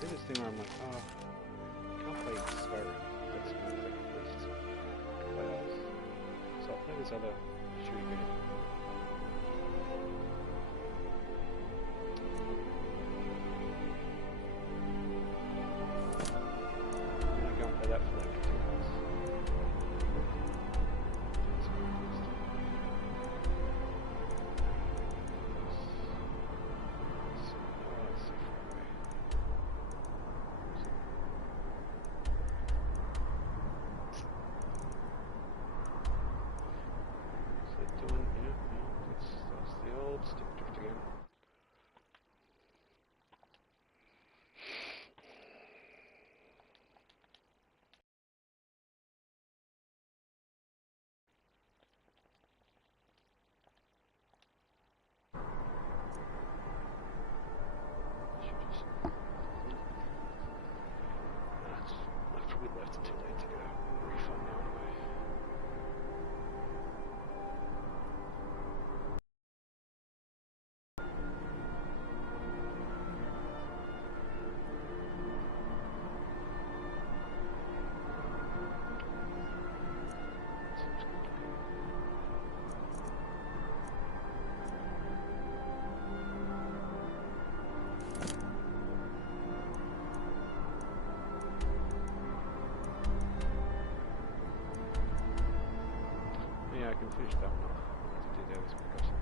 There's this thing where I'm like, oh, I can't play Skyrim. That's going to take at least a couple hours. So I'll play this other shooting game. And I can't play that for like 2 hours. Stick drift again. I've probably left it too late to get a refund now anyway. Yeah, I can finish that one off. I need to do the others quicker.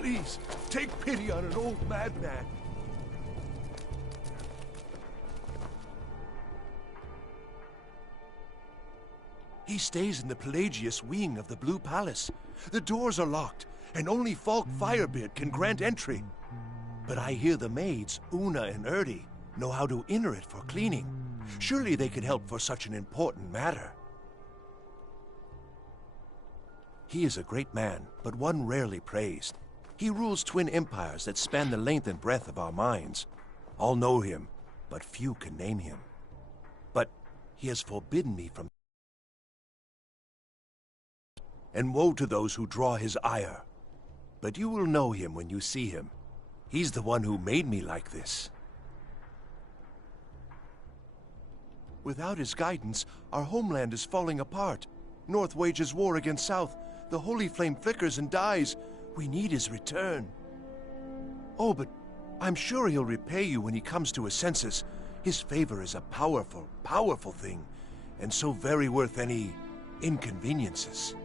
Please, take pity on an old madman. He stays in the Pelagius wing of the Blue Palace. The doors are locked, and only Falk Firebeard can grant entry. But I hear the maids, Una and Erdi, know how to enter it for cleaning. Surely they could help for such an important matter. He is a great man, but one rarely praised. He rules twin empires that span the length and breadth of our minds. All know him, but few can name him. But he has forbidden me from... And woe to those who draw his ire. But you will know him when you see him. He's the one who made me like this. Without his guidance, our homeland is falling apart. North wages war against South. The holy flame flickers and dies. We need his return. Oh, but I'm sure he'll repay you when he comes to his senses. His favor is a powerful, powerful thing, and so very worth any inconveniences.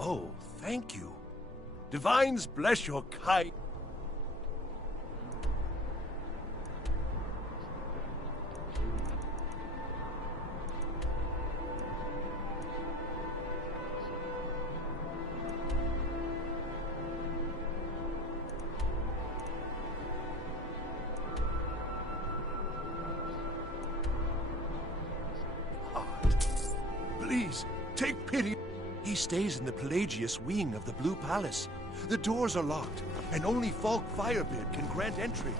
Oh, thank you. Divines bless your kind. Please, take pity. He stays in the Pelagius wing of the Blue Palace. The doors are locked, and only Falk Firebeard can grant entry.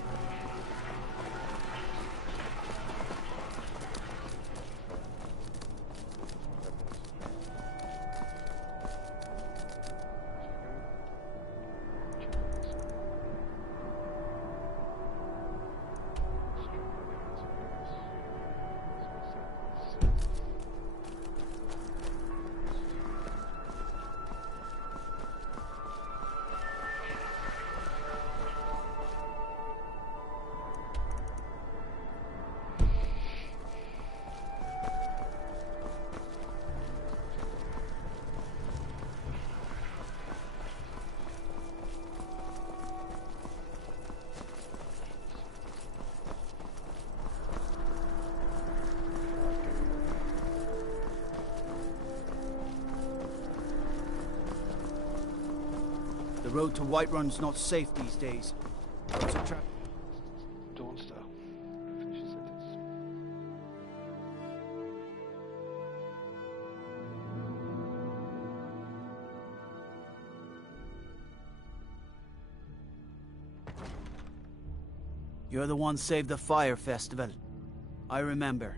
The road to Whiterun's not safe these days. Dawnstar. Finish the sentence. You're the one saved the fire festival. I remember.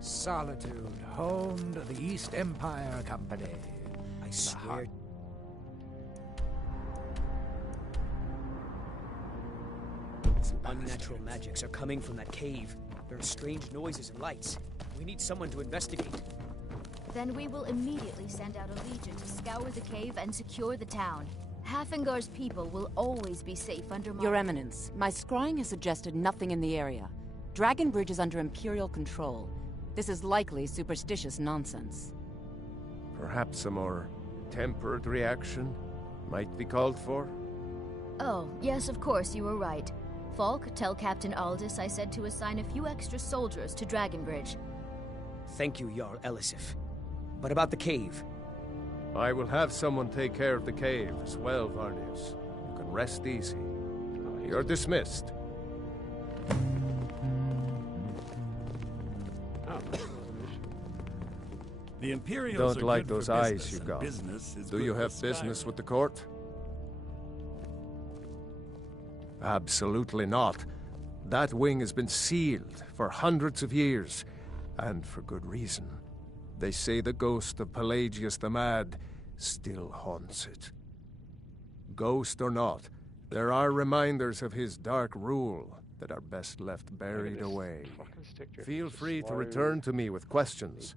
Solitude, home to the East Empire Company. I swear. Some unnatural magics are coming from that cave. There are strange noises and lights. We need someone to investigate. Then we will immediately send out a legion to scour the cave and secure the town. Hafingar's people will always be safe under my... Your Eminence, my scrying has suggested nothing in the area. Dragon Bridge is under Imperial control. This is likely superstitious nonsense. Perhaps a more tempered reaction might be called for? Oh, yes, of course, you were right. Falk, tell Captain Aldous I said to assign a few extra soldiers to Dragonbridge. Thank you, Jarl Elisif. But about the cave? I will have someone take care of the cave as well, Varnius. You can rest easy. You're dismissed. The Imperials Don't are like good those for eyes business, you've and got. business is Do good you for have business Skyrim. with the court? Absolutely not. That wing has been sealed for hundreds of years, and for good reason. They say the ghost of Pelagius the Mad still haunts it. Ghost or not, there are reminders of his dark rule that are best left buried away. Feel free to return to me with questions.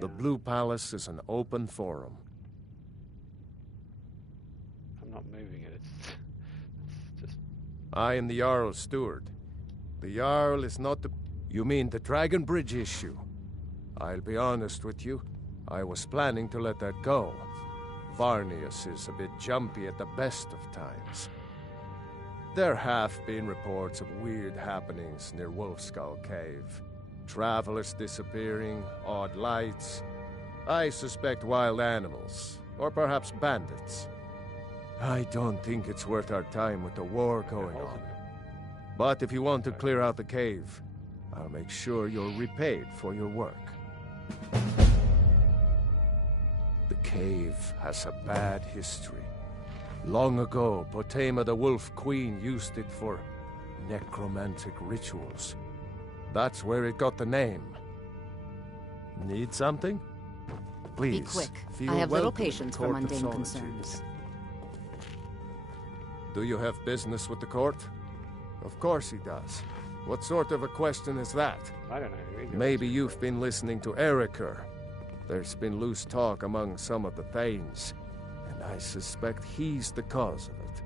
The Blue Palace is an open forum. I'm not moving it. It's just... I am the Jarl's steward. The Jarl is not the... You mean the Dragon Bridge issue? I'll be honest with you. I was planning to let that go. Varnius is a bit jumpy at the best of times. There have been reports of weird happenings near Wolfskull Cave. Travelers disappearing, odd lights. I suspect wild animals, or perhaps bandits. I don't think it's worth our time with the war going on. But if you want to clear out the cave, I'll make sure you're repaid for your work. The cave has a bad history. Long ago, Potema the Wolf Queen used it for necromantic rituals. That's where it got the name. Need something? Please, Be quick. feel I have little welcome at the patience for Court of mundane Solitude. concerns. Do you have business with the court? Of course he does. What sort of a question is that? I don't know. Either Maybe you've been listening to Eriker. There's been loose talk among some of the Thanes, and and I suspect he's the cause of it.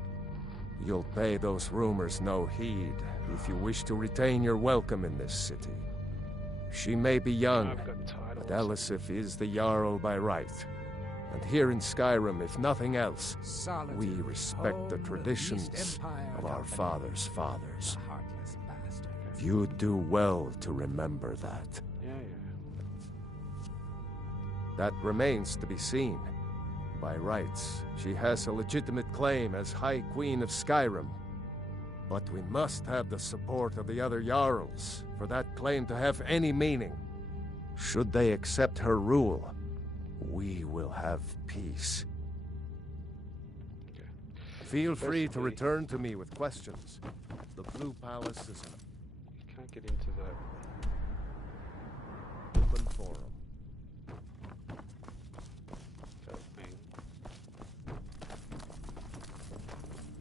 You'll pay those rumors no heed if you wish to retain your welcome in this city. She may be young, but Elisif is the Jarl by right. And here in Skyrim, if nothing else, we respect the traditions of our fathers' fathers. You'd do well to remember that. That remains to be seen. By rights, she has a legitimate claim as High Queen of Skyrim. But we must have the support of the other Jarls for that claim to have any meaning. Should they accept her rule, we will have peace. Feel free to return to me with questions. The Blue Palace is an You can't get into that. open forum. That thing.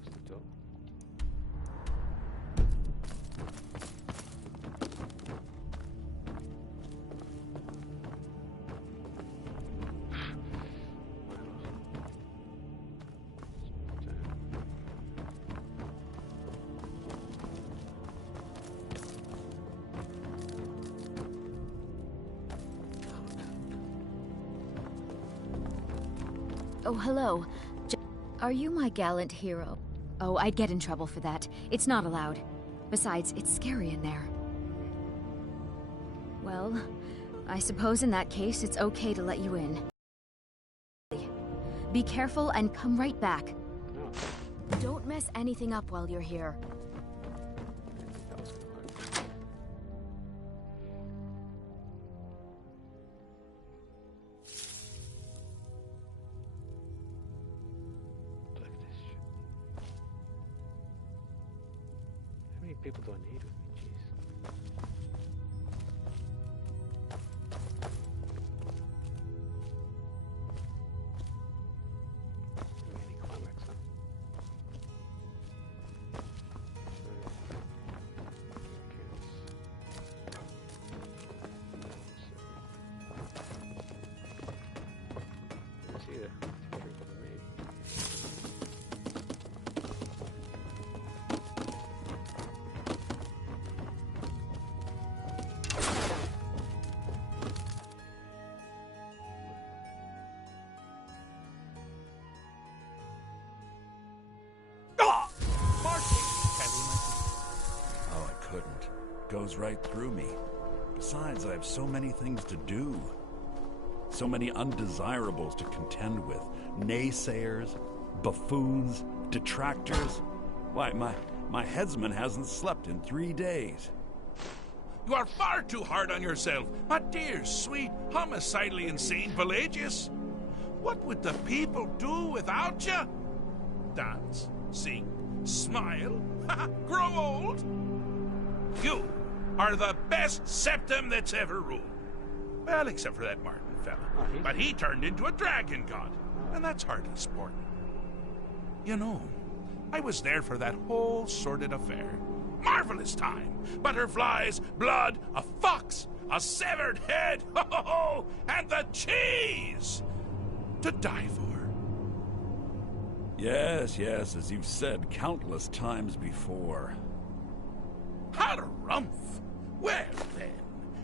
Where's the door? Oh, hello. Are you my gallant hero? Oh, I'd get in trouble for that. It's not allowed. Besides, it's scary in there. Well, I suppose in that case it's okay to let you in. Be careful and come right back. Don't mess anything up while you're here. That was gonna work. Look at this shit. How many people do I need with me? Jeez. Anticlimax, huh? See ya. Everybody made. Oh, I couldn't. Goes right through me. Besides, I have so many things to do. So many undesirables to contend with. Naysayers, buffoons, detractors. Why, my headsman hasn't slept in 3 days. You are far too hard on yourself, my dear, sweet, homicidally insane Pelagius. What would the people do without you? Dance, sing, smile, grow old? You are the best septum that's ever ruled. Well, except for that Martin fella. But he turned into a dragon god, and that's hardly sporting. You know, I was there for that whole sordid affair. Marvelous time. Butterflies, blood, a fox, a severed head, ho ho ho, and the cheese to die for. Yes, as you've said countless times before. Harumph. Well then,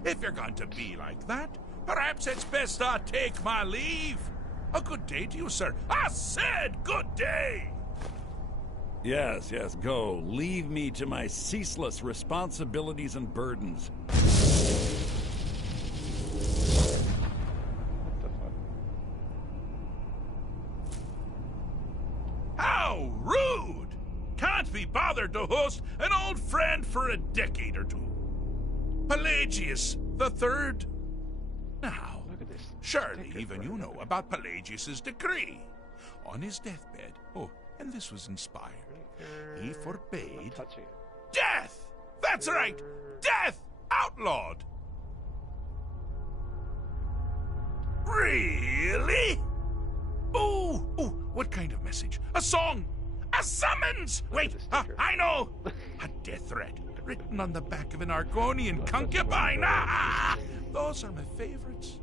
if you're going to be like that, perhaps it's best I take my leave. A good day to you, sir. I said good day. Yes, go. Leave me to my ceaseless responsibilities and burdens. How rude! Can't be bothered to host an old friend for a decade or two. Pelagius the Third. Now, Look at this. surely even you know about Pelagius's decree. On his deathbed, and this was inspired, he forbade Touching it. death! That's right! Death! Outlawed! Really? Ooh, what kind of message? A song? A summons! Wait, I know! A death threat written on the back of an Argonian concubine. Those are my favorites.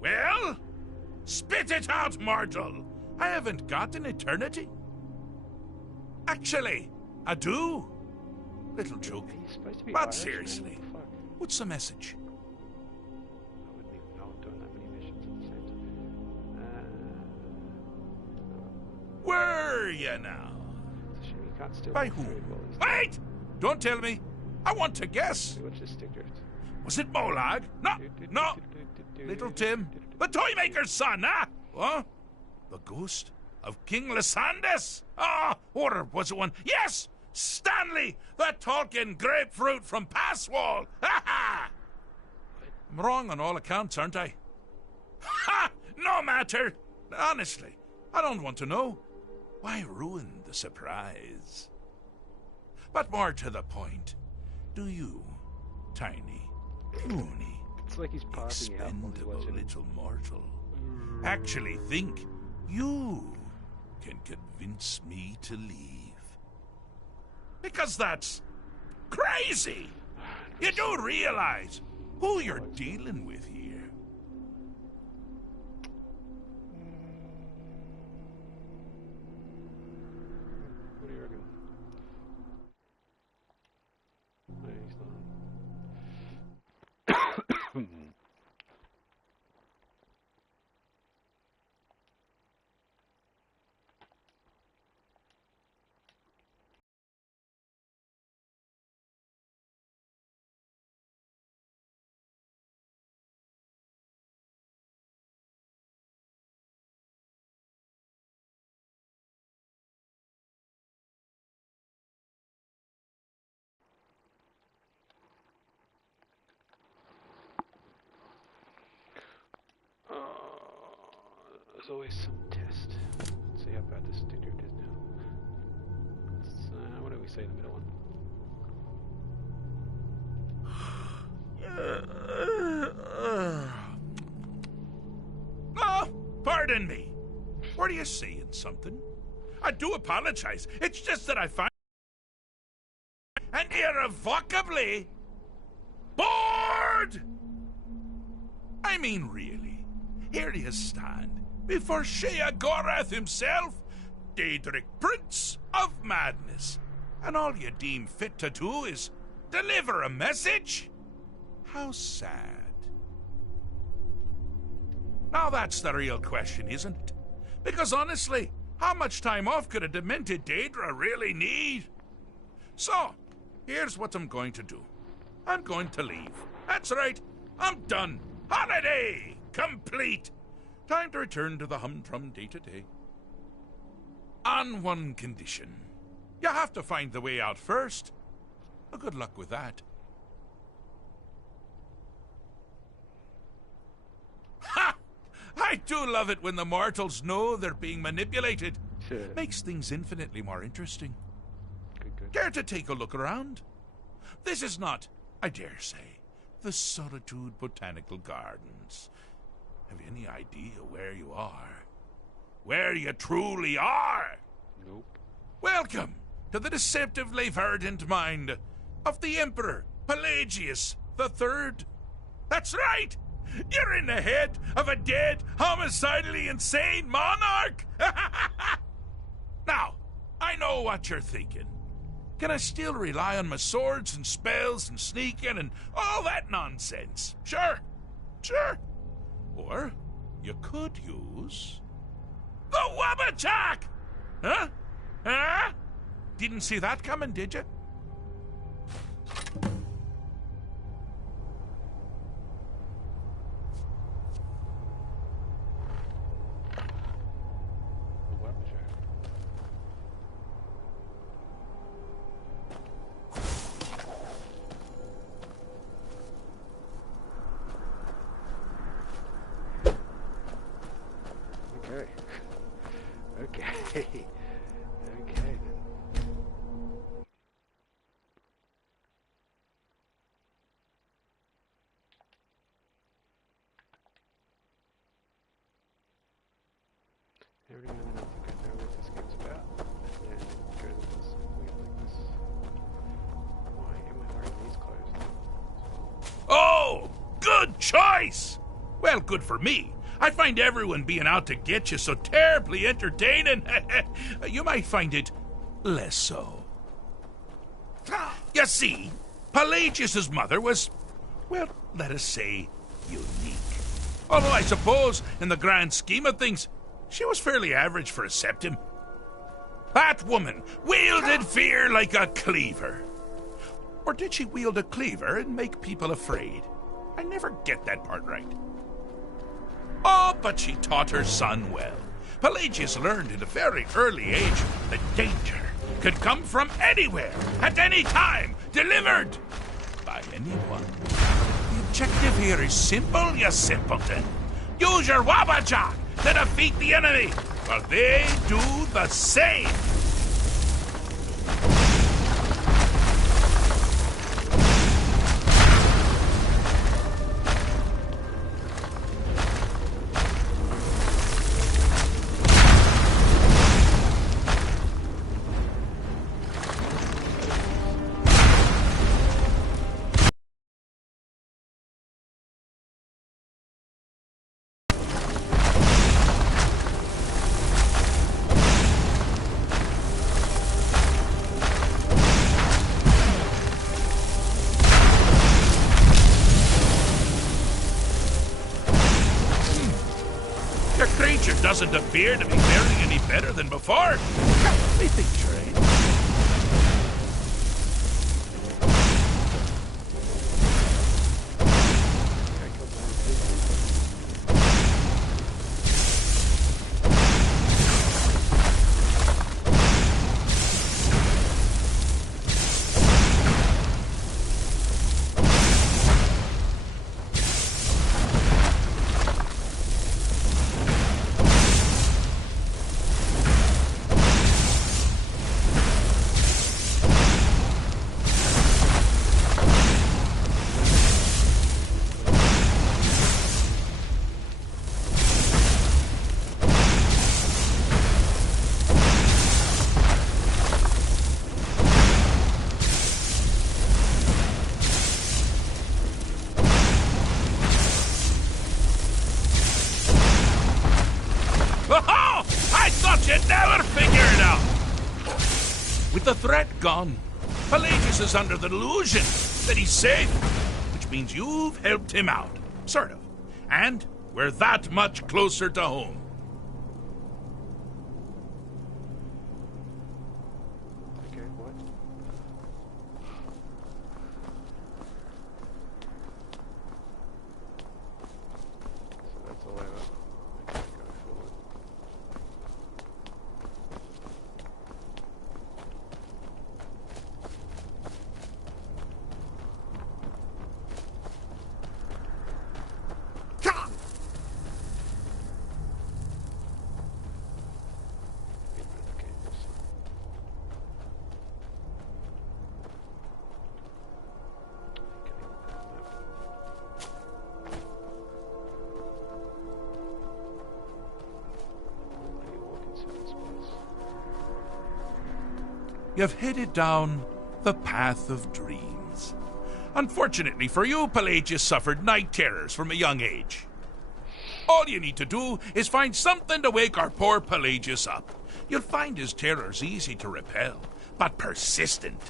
Well, spit it out, mortal. I haven't got an eternity. Actually, I do. Little joke. He's supposed to be But Irish, seriously, man. Fuck. what's the message? I wouldn't even know I'm doing that many missions at the same time. Were you now? It's a shame you can't still By do whom? very well these Wait! Don't tell me. I want to guess. days. What's this stick drift? Was it Molag? No. Little Tim. The Toymaker's son, huh? What? The ghost of King Lysandas? Or was it one? Yes! Stanley, the talking grapefruit from Passwall! Ha ha! I'm wrong on all accounts, aren't I? Ha! No matter! Honestly, I don't want to know. Why ruin the surprise? But more to the point, do you, tiny, puny, It's like he's passing out while he's expendable watching. little mortal, actually think you can convince me to leave? Because that's crazy! You do realize who you're dealing with here. What do you reckon? No, he's not. There's always some test. Let's see how bad this stick drift is now. What do we say in the middle one? Oh, pardon me. Were you saying something? I do apologize. It's just that I find and irrevocably bored. I mean, really, here you stand before Shea Gorath himself, Daedric Prince of Madness, and all you deem fit to do is deliver a message? How sad. Now that's the real question, isn't it? Because honestly, how much time off could a demented Daedra really need? So, here's what I'm going to do. I'm going to leave. That's right, I'm done. Holiday complete. Time to return to the humdrum day-to-day. On one condition. You have to find the way out first. Well, good luck with that. Ha! I do love it when the mortals know they're being manipulated. Makes things infinitely more interesting. Good. Care to take a look around? This is not, I dare say, the Solitude Botanical Gardens. Have you any idea where you are? Where you truly are? Nope. Welcome to the deceptively verdant mind of the Emperor Pelagius III. That's right! You're in the head of a dead, homicidally insane monarch! Now, I know what you're thinking. Can I still rely on my swords and spells and sneaking and all that nonsense? Sure. Or you could use the Wabachak! Huh? Didn't see that coming, did you? Okay. Okay then. Every now and then I think I know what this game's about, and then it goes into something weird like this. Why am I wearing these clothes? Oh, good choice! Well, good for me. I find everyone being out to get you so terribly entertaining. You might find it less so. You see, Pelagius's mother was, well, let us say, unique. Although I suppose, in the grand scheme of things, she was fairly average for a septim. That woman wielded fear like a cleaver. Or did she wield a cleaver and make people afraid? I never get that part right. Oh, but she taught her son well. Pelagius learned at a very early age that danger could come from anywhere, at any time, delivered by anyone. The objective here is simple, you simpleton. Use your Wabajak to defeat the enemy, while they do the same. Your creature doesn't appear to be faring any better than before. Completely trained. You'd never figure it out! With the threat gone, Pelagius is under the delusion that he's safe, which means you've helped him out. Sort of. And we're that much closer to home. Okay, what? So that's a lever. I can't go forward. You've headed down the path of dreams. Unfortunately for you, Pelagius suffered night terrors from a young age. All you need to do is find something to wake our poor Pelagius up. You'll find his terrors easy to repel, but persistent.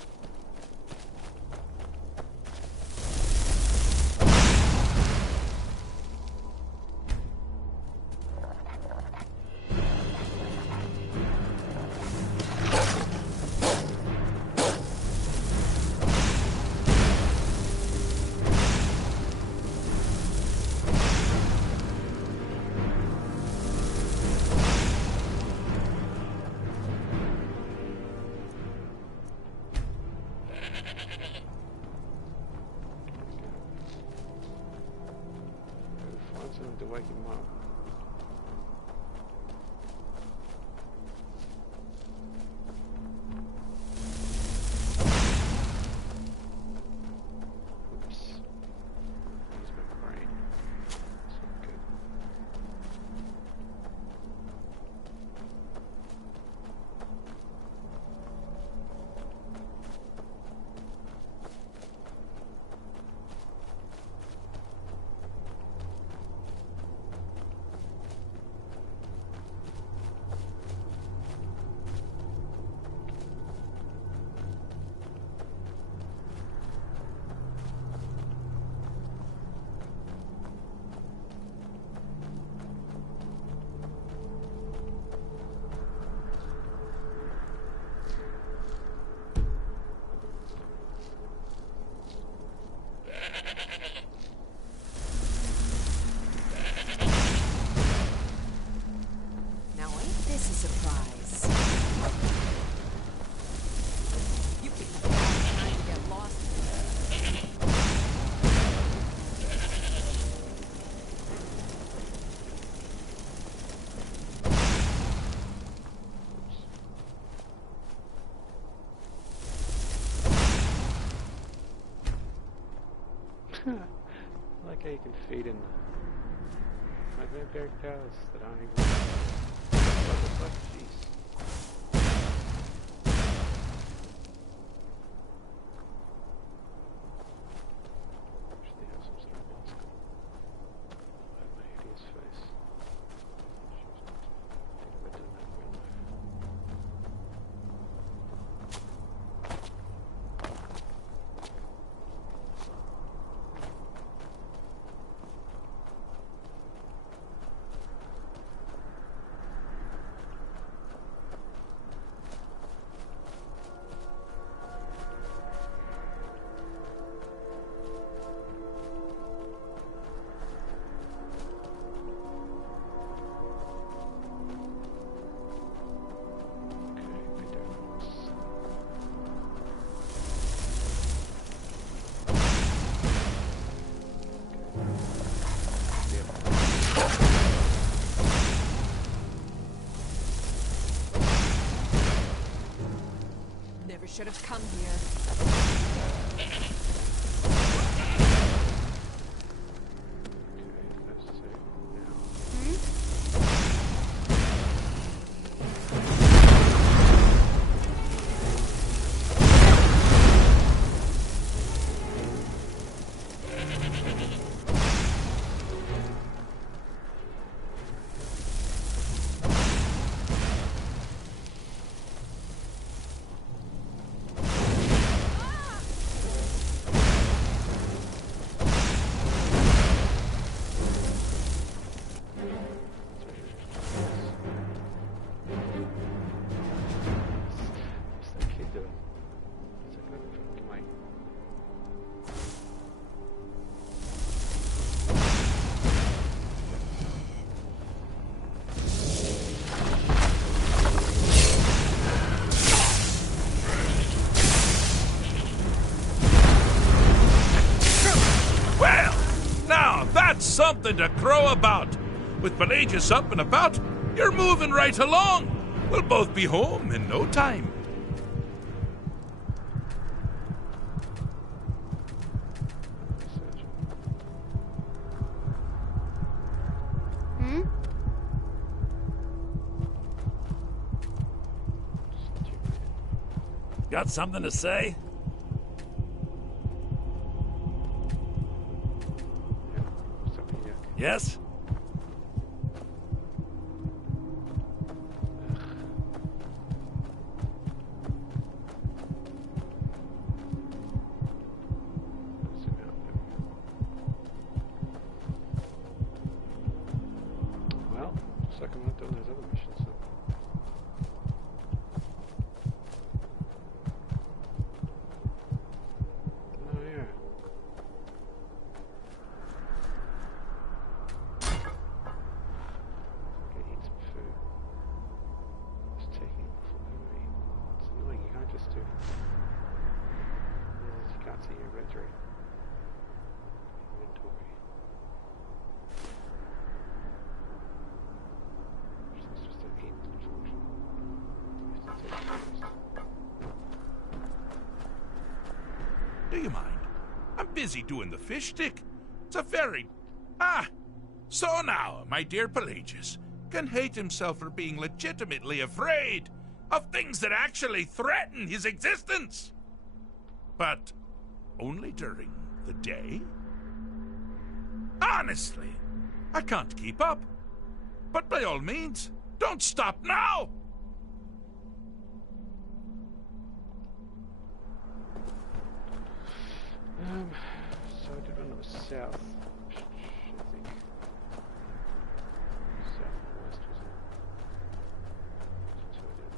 To wake him up. Oops. Where's my brain? It's not good. I like how you can feed in my vampiric powers that aren't even. What the fuck? Jeez. Actually have some sort of mask on. Hide my hideous face. Choose not to. I think I've done that in real life. Never should have come here. Something to crow about. With Pelagius up and about, you're moving right along. We'll both be home in no time. Got something to say? Yes? Well, looks like I'm not doing those other missions, so. Oh, yeah. Do you mind? I'm busy doing the fish stick. It's a very... So now, my dear Pelagius can hate himself for being legitimately afraid of things that actually threaten his existence. But only during the day? Honestly, I can't keep up. But by all means, don't stop now! So I did one that was south. I think. South and west, was it? That's what I did.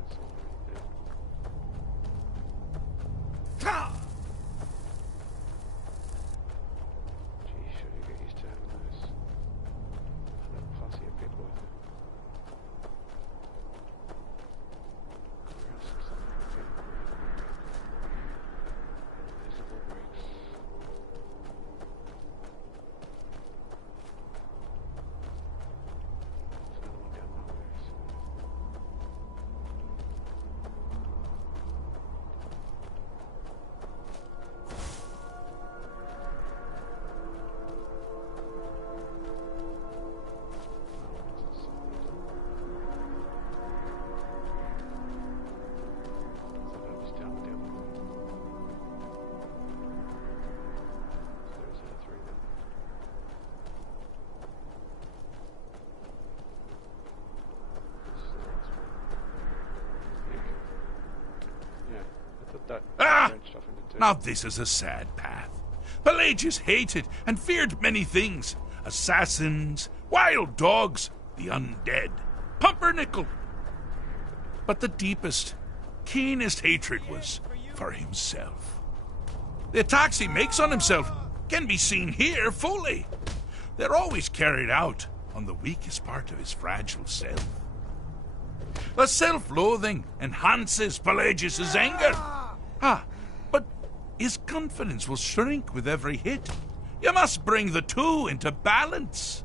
That's all right there. Now this is a sad path. Pelagius hated and feared many things. Assassins, wild dogs, the undead, pumpernickel. But the deepest, keenest hatred was for himself. The attacks he makes on himself can be seen here fully. They're always carried out on the weakest part of his fragile self. The self-loathing enhances Pelagius's anger. But his confidence will shrink with every hit. You must bring the two into balance.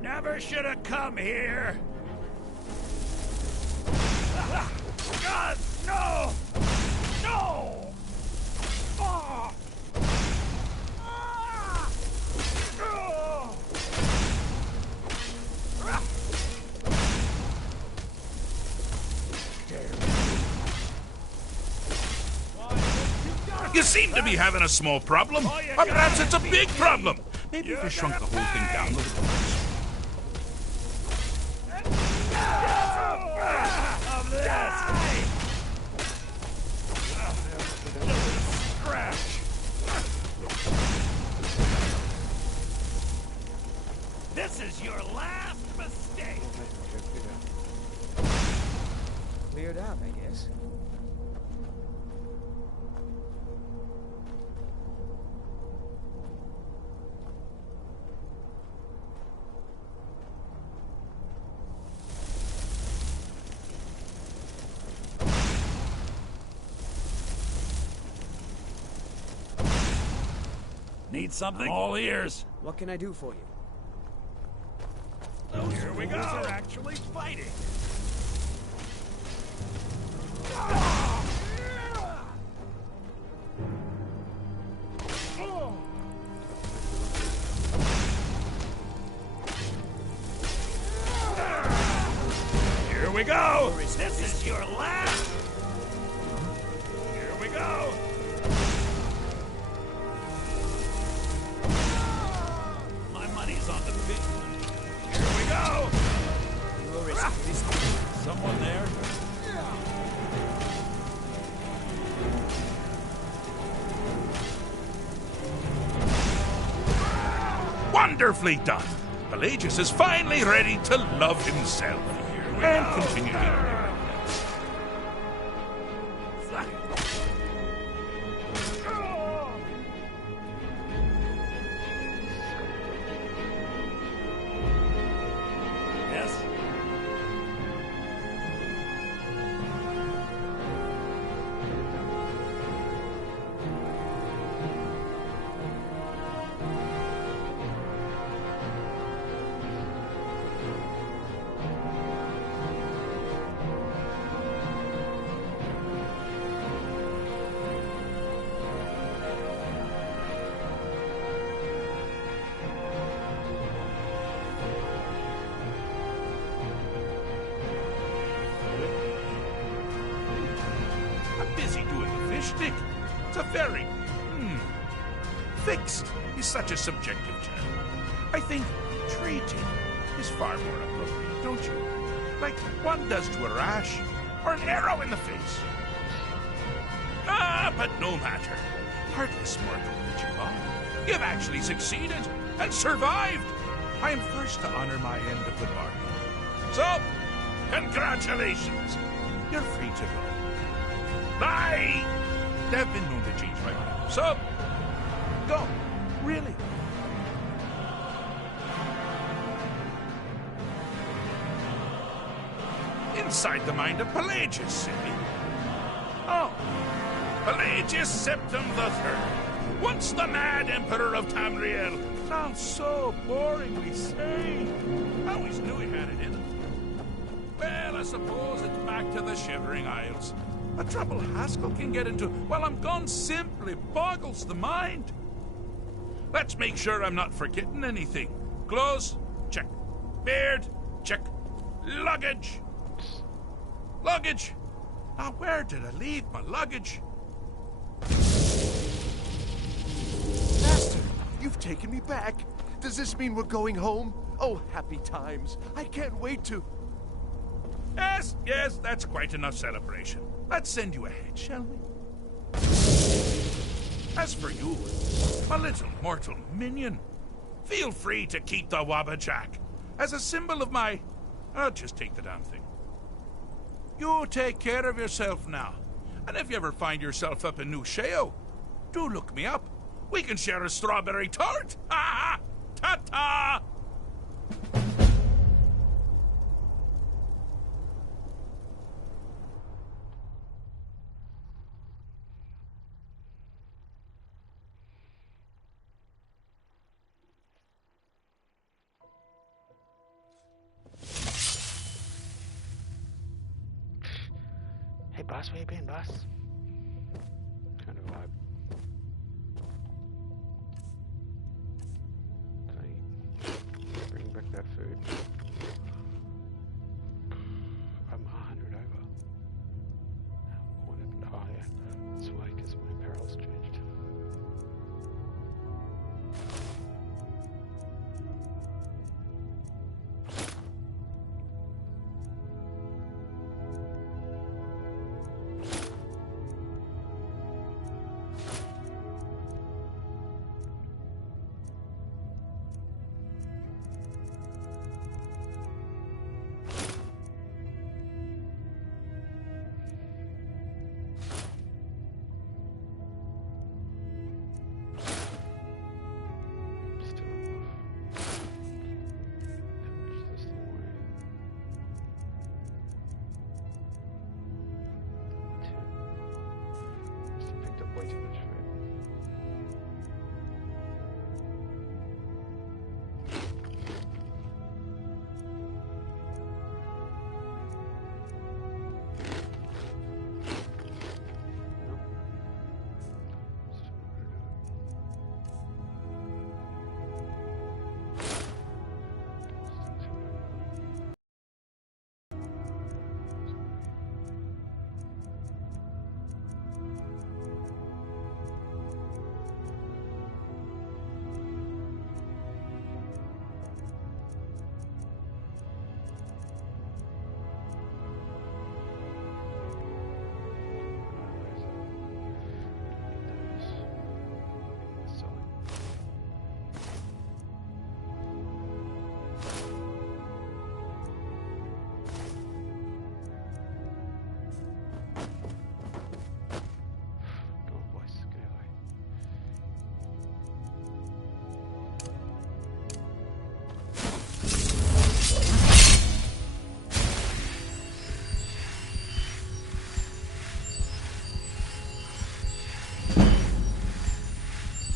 Never should have come here. God, no! No! Ah! Ah! Oh! You seem to be having a small problem. Or perhaps it's a big problem. Maybe if you shrunk the whole thing down a little bit. Of this! Scratch! This is your last mistake! Cleared out, I guess. Need something? I'm all ears. What can I do for you? Oh, here we go. Are actually fighting. Here we go. This is your last. Here we go. My money's on the big one. Here we go. Someone there? Wonderfully done. Pelagius is finally ready to love himself and continue to live. Yes? I'm busy doing the fish stick. It's a very, fixed is such a subjective term. I think treating is far more appropriate, don't you? Like one does to a rash or an arrow in the face. But no matter. Heartless mortal that you are, you've actually succeeded and survived. I am first to honor my end of the bargain. So, congratulations. You're free to go. I have been known to change my mind. So, go. Really. Inside the mind of Pelagius, silly. Oh, Pelagius Septim III, once the mad emperor of Tamriel, now so boringly sane. I always knew he had it in him. Well, I suppose it's back to the Shivering Isles. The trouble Haskell can get into while I'm gone simply boggles the mind. Let's make sure I'm not forgetting anything. Clothes, check. Beard, check. Luggage. Luggage. Now, where did I leave my luggage? Master, you've taken me back. Does this mean we're going home? Oh, happy times. I can't wait to... Yes, yes, that's quite enough celebration. Let's send you ahead, shall we? As for you, my little mortal minion, feel free to keep the Wabbajack as a symbol of my... I'll just take the damn thing. You take care of yourself now. And if you ever find yourself up in New Sheo, do look me up. We can share a strawberry tart. Ha ha! Ta-ta! Hey boss, where you been, boss? Kind of vibe. Can I bring back that food? I'm 100 over. What happened? Oh yeah, that's why, because my apparel's changed. Way too much food.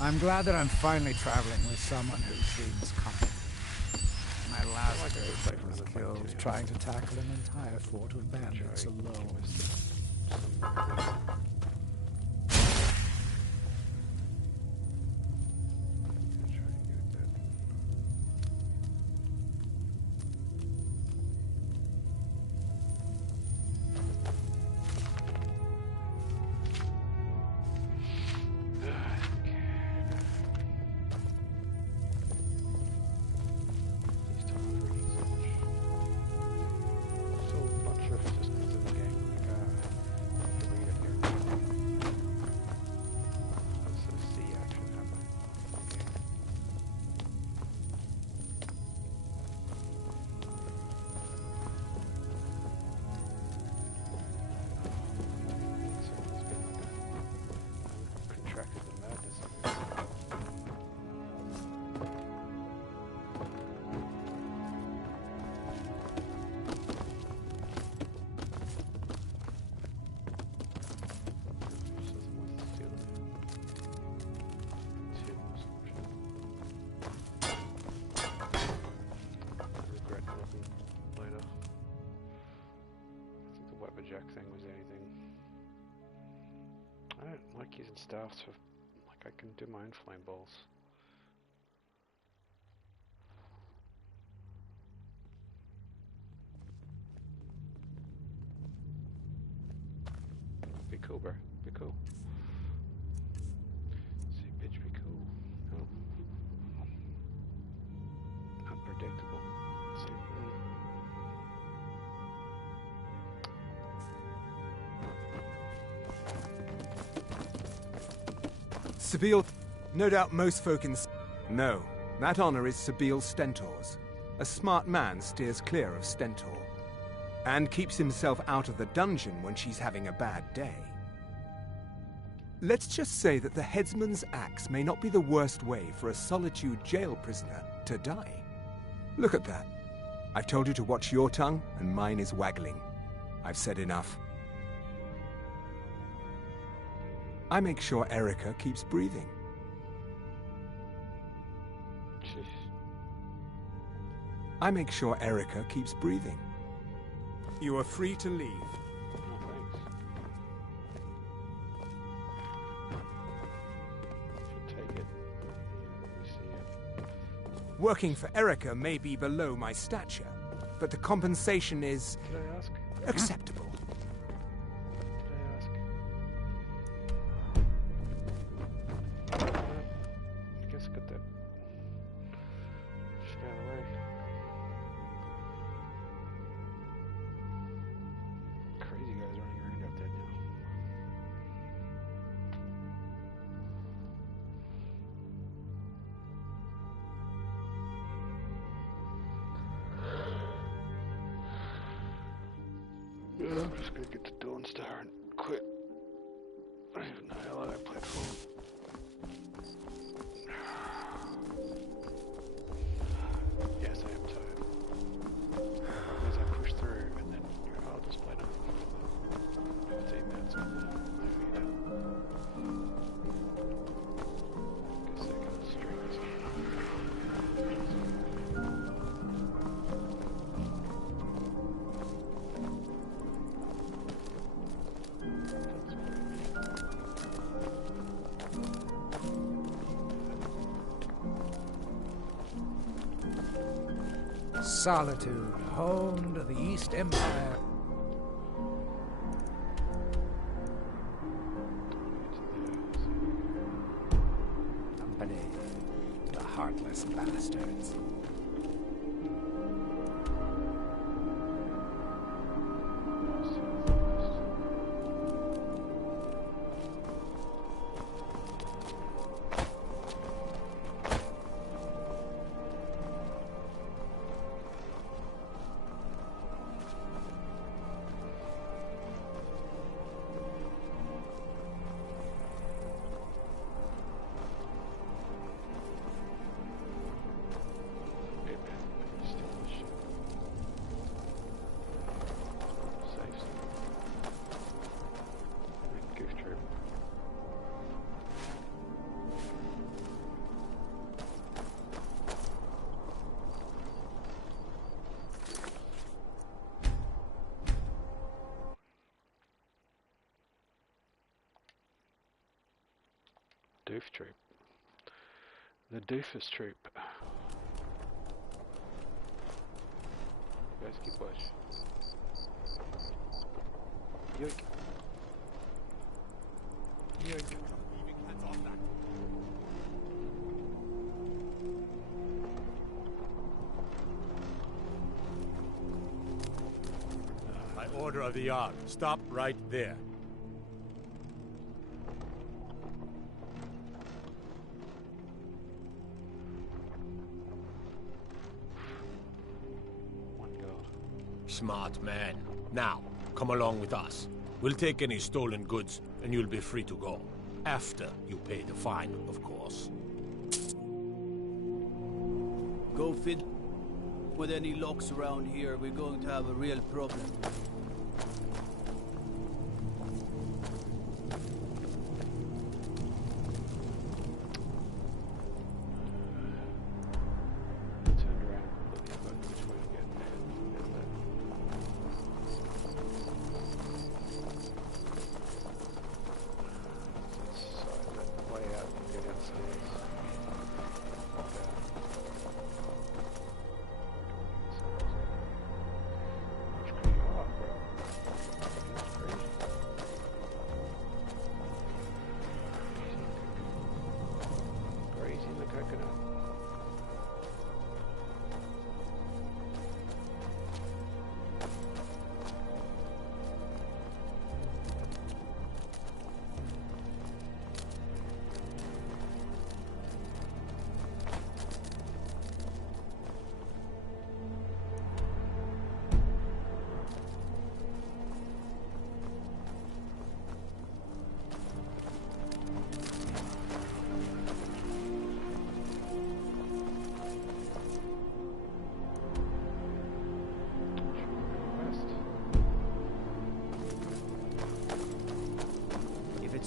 I'm glad that I'm finally traveling with someone who seems competent. My last group was killed trying to tackle an entire fort of bandits alone. Jack thing was anything. I don't like using staffs for, like, I can do my own flame balls. Sabine, no doubt most folk in... No, that honor is Sabine Stentor's. A smart man steers clear of Stentor, and keeps himself out of the dungeon when she's having a bad day. Let's just say that the headsman's axe may not be the worst way for a Solitude jail prisoner to die. Look at that. I've told you to watch your tongue, and mine is waggling. I've said enough. I make sure Erica keeps breathing. Jeez. I make sure Erica keeps breathing. You are free to leave. Oh, thanks. Should take it. Let me see it. Working for Erica may be below my stature, but the compensation is... Can I ask? acceptable. I guess I got that shit out of the way. Crazy guys running around out there now. Yeah, I'm just gonna get to Dawn Star and quit. I don't even know how long I played for. Yes, I am tired. As I push through, and then I'll just play another 15 minutes and then maybe that. Guess I can stream this. Solitude, home to the East Empire. Company, the heartless bastards. Doof troop. The doofus troop. Guys, keep watch. Yoink. Yoink. By order of the Jarl, stop right there. Smart man. Now, come along with us. We'll take any stolen goods, and you'll be free to go. After you pay the fine, of course. Go fit with any locks around here. We're going to have a real problem.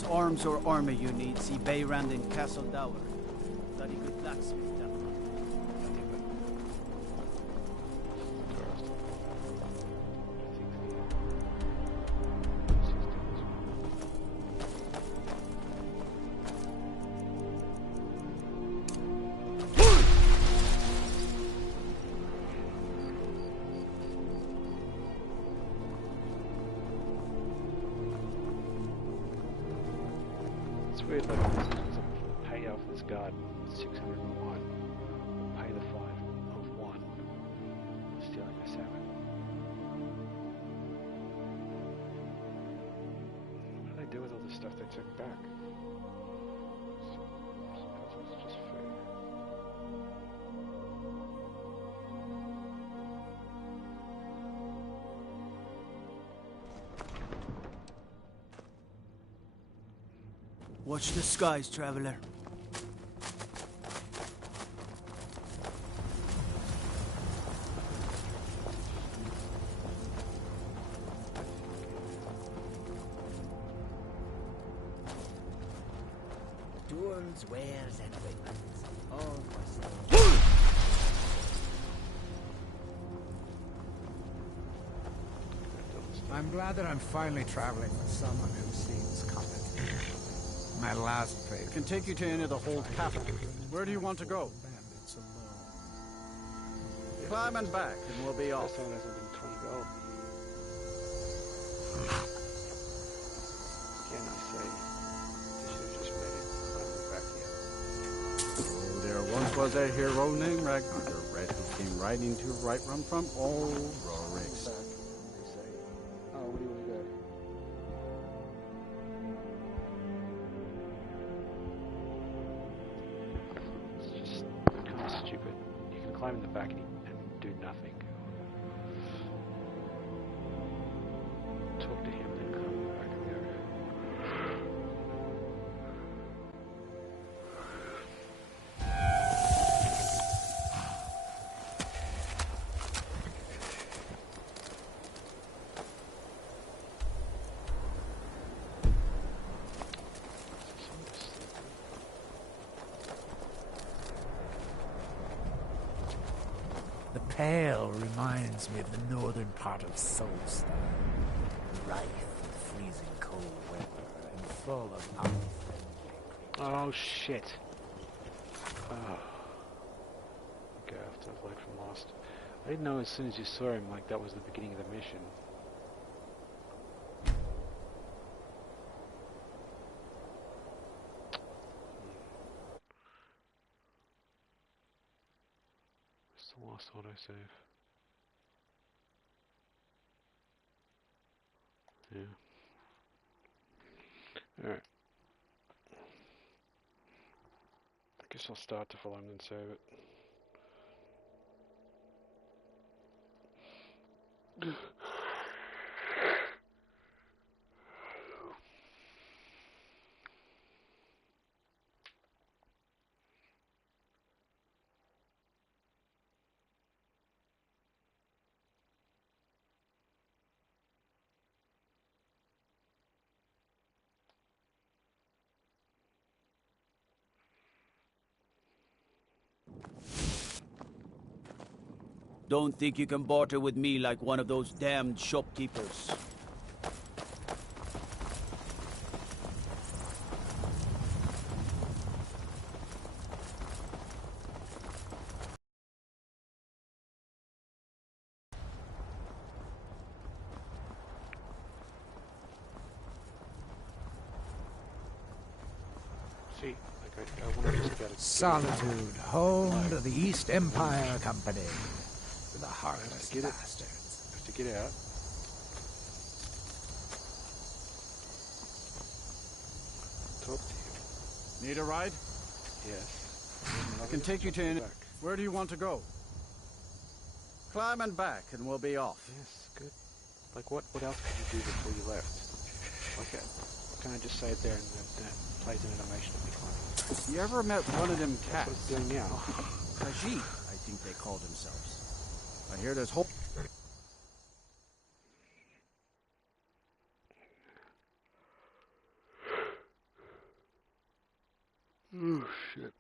arms or armor you need, see Bayrand in Castle Dower. Bloody good blacksmith, that one. It's weird, like this is a payout for this guard, 601. Pay the 5 of 1. Stealing a 7. What do they do with all the stuff they took back? Suppose it's just food. Watch the skies, traveler. Tools, wares, and weapons. All for I'm glad that I'm finally traveling with someone who seems competent. My last place Can take you to any of the hold capital. Where do you want to go? Climb and back, and we'll be off. This one hasn't been 20 gold. Again, I say, they should have just made it climbing back here. Oh, there once was a hero named Ragnar the Red who came riding to Whiterun from old Rorix. They say, oh, where do you want to go? It's just kind of stupid. You can climb in the back and do nothing. Talk to him and then climb in the back of the area. The Pale reminds me of the northern part of Solstar, rife with freezing cold weather and full of unfriendly. Oh shit. Oh. Okay, after I've learned from Lost. I didn't know as soon as you saw him, like that was the beginning of the mission. Where's the last autosave? Yeah. Alright. I guess I'll start to follow him and save it. Don't think you can barter with me like one of those damned shopkeepers. See, like I want to just get it. Solitude, home to the East Empire Company. For the heartless Get it. bastards. I have to get out. Talk to you. Need a ride? Yes. I can take you to any... Where do you want to go? Climb and back, and we'll be off. Yes, good. Like what else could you do before you left? Like, can I just say it there and then plays an animation of me climbing? You ever met one of them That's what cats? it's doing now. Khajiit, I think they called themselves. I hear there's hope. shit.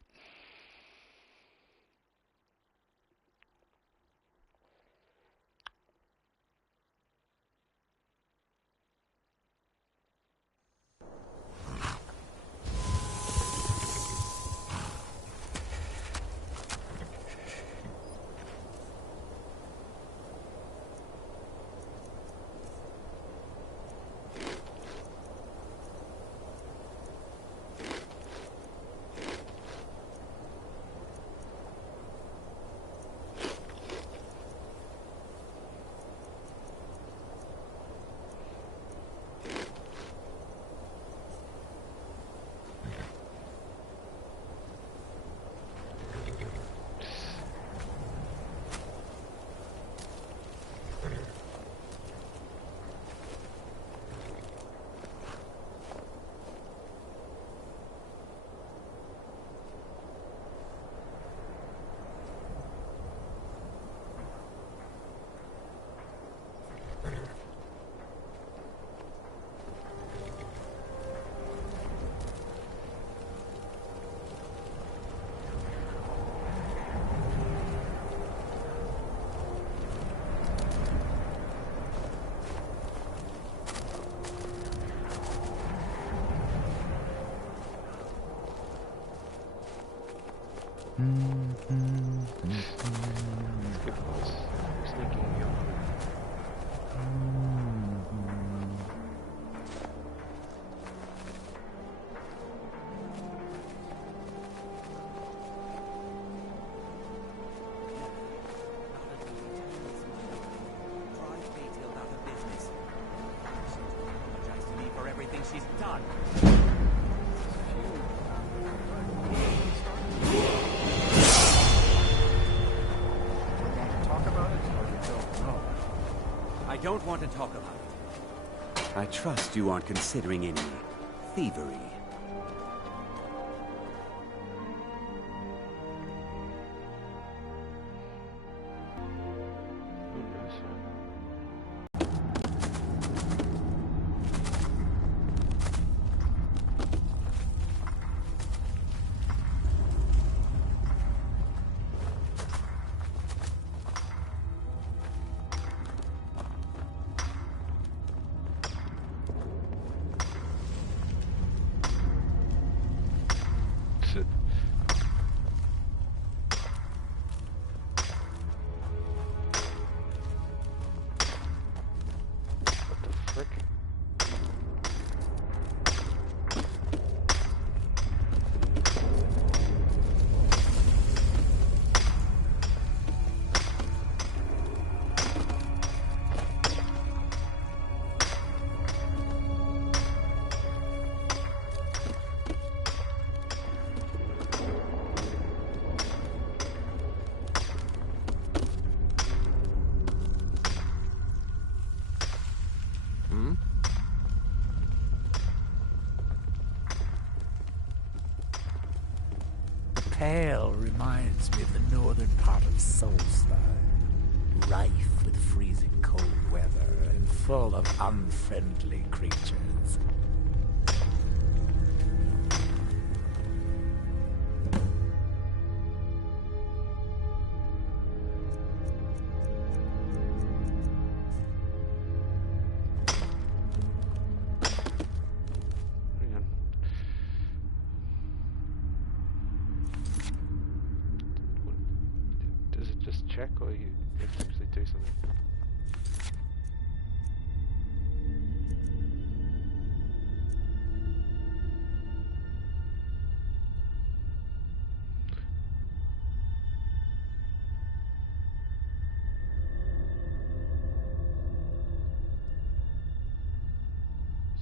She's done. Talk about it, or you don't know? I don't want to talk about it. I trust you aren't considering any thievery. Pale reminds me of the northern part of Solstar, rife with freezing cold weather and full of unfriendly creatures. Check, or you have to actually do something?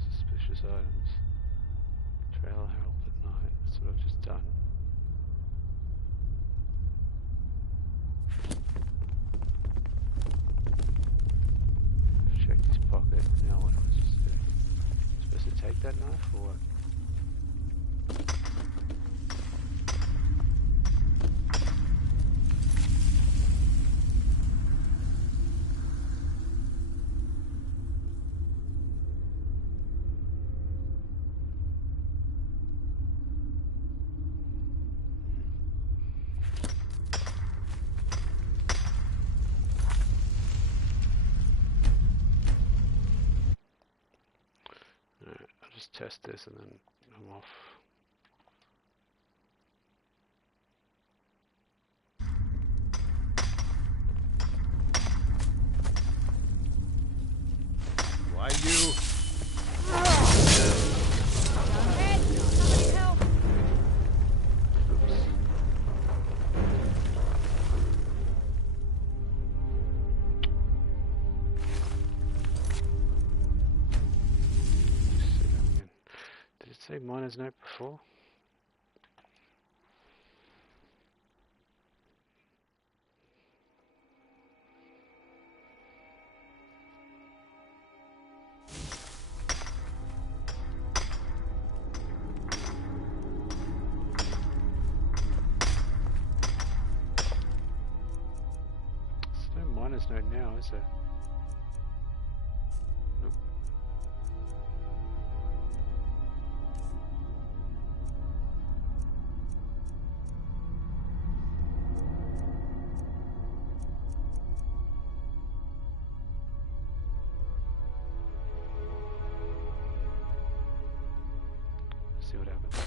Suspicious items. Trail herald at night. That's what I've just done. Check this pocket. Now what am I supposed to do? Am I supposed to take that knife or what? test this and then I'm off. Why you? Did it say miner's note before? There's no miner's note now, is there? Nope. See what happens.